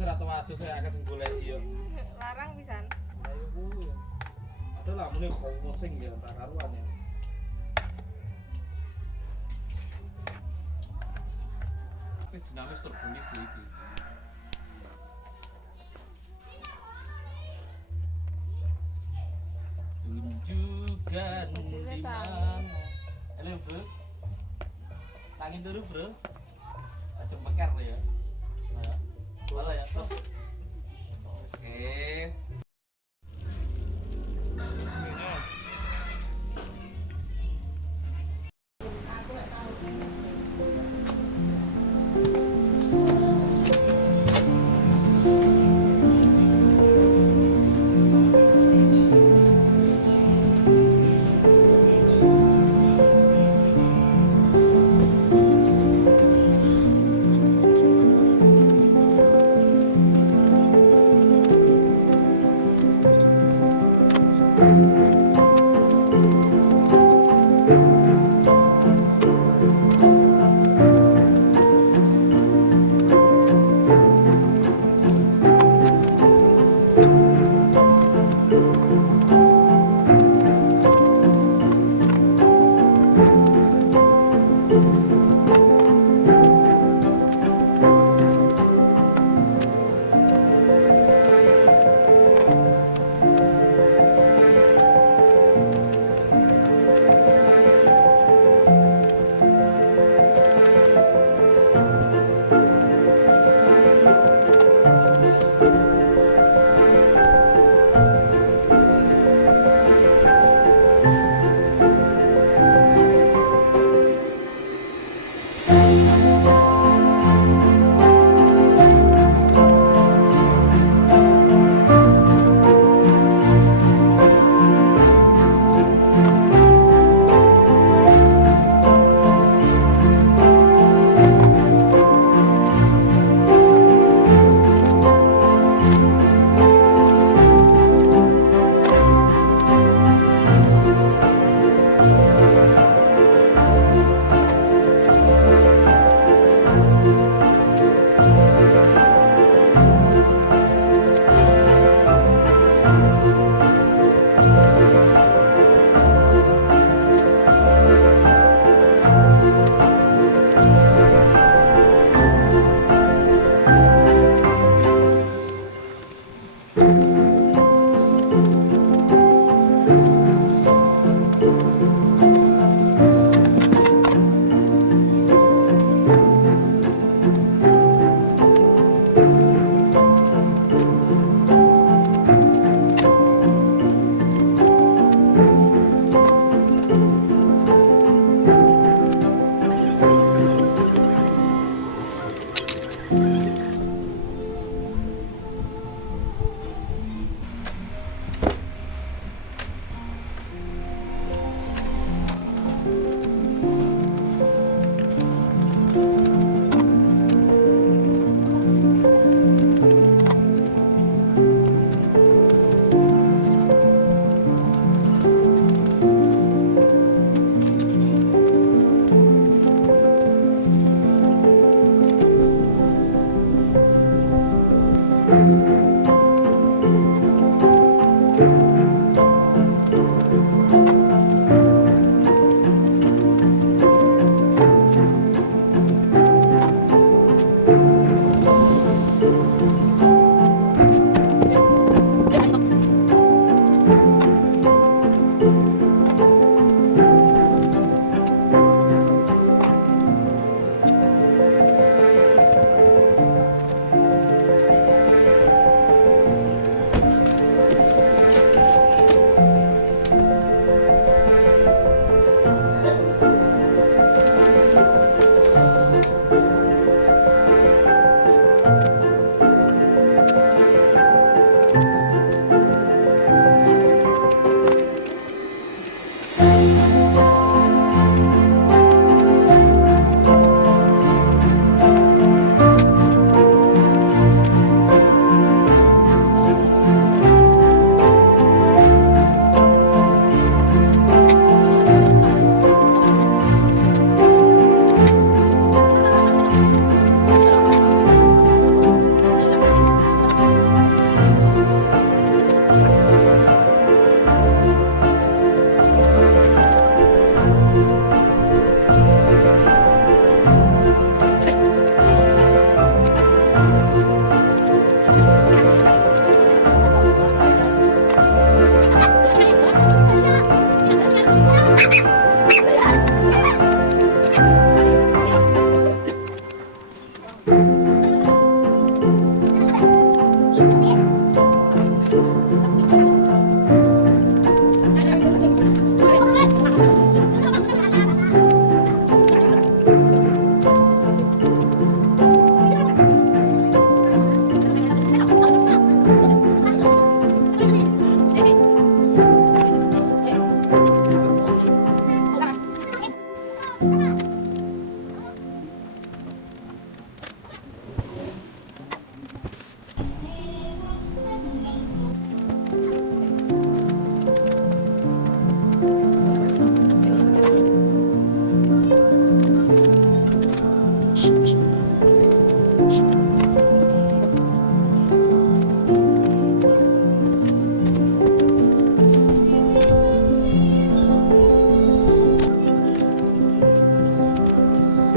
Saya atau waduh saya akan sing golek iya. Larang pisan. Ayo kuwi. Ada lah kok musing ya tak karuan ya. Wis dinamis terbuli sih iki. Tunjukkan di mana. Halo, Bro. Tangin dulu, Bro. Aja peker ya.